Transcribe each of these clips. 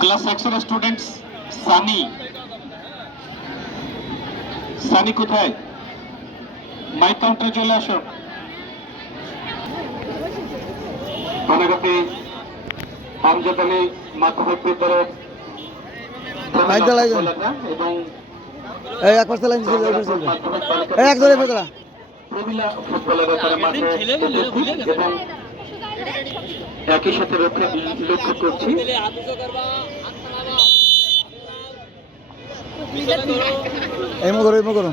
Class সেকশনের students Sunny. Sunny কোথায়? Mic কাউন্টারে চলে আসো। পানাগাপি আমজাদ আলী মাধ্যমিক বিদ্যালয়ের মাইক জ্বালাই এবং এই এক পাশে লাইন বালিকা এই এক ধরে ফেতরা প্রমিলা ফুটবলাররা মাঠে। এবং একই সাথে লক্ষ্য লক্ষ্য করছি। করো করো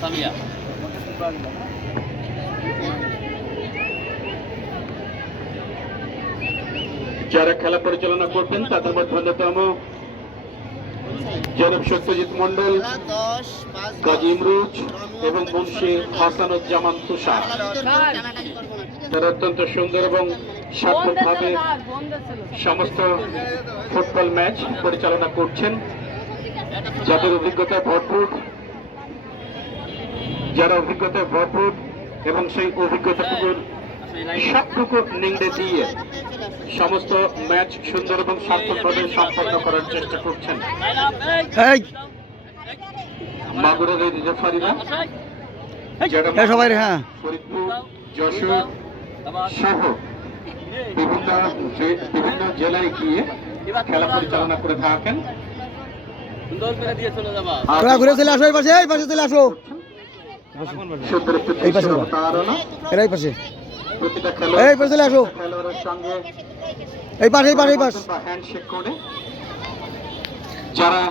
সামিয়া। যারা খেলা পরিচালনা করবেন, তাদের মধ্যে অন্যতম জনাব সত্যজিৎ মন্ডল কাজী ইমরুজ এবং মুন্সি হাসানুজ্জামান তুষার। তারা অত্যন্ত সুন্দর এবং সার্থকভাবে সমস্ত ফুটবল ম্যাচ পরিচালনা করছেন। যাদের অভিজ্ঞতা ভরপুর, যারা অভিজ্ঞতা ভরপুর এবং সেই অভিজ্ঞতাটুকুর সবটুকু নিংড়ে দিয়ে সমস্ত ম্যাচ সুন্দর এবং সার্থকভাবে সম্পন্ন করার চেষ্টা করছেন। এই। মাগুরের এই রেফারিরা সবাই হ্যাঁ। ফরিদপুর যশোর সহ বিভিন্ন বিভিন্ন জেলায় গিয়ে খেলা পরিচালনা করে থাকেন। সুন্দর করে দিয়ে চলে যাবা। আর তোরা ঘুরে চলে আসো এই পাশে এই পাশে চলে আসো। এই পাশে। এই পাশে আসো। এই পাশে এই পাশে এই পাশ। হ্যান্ডশেক করে। যারা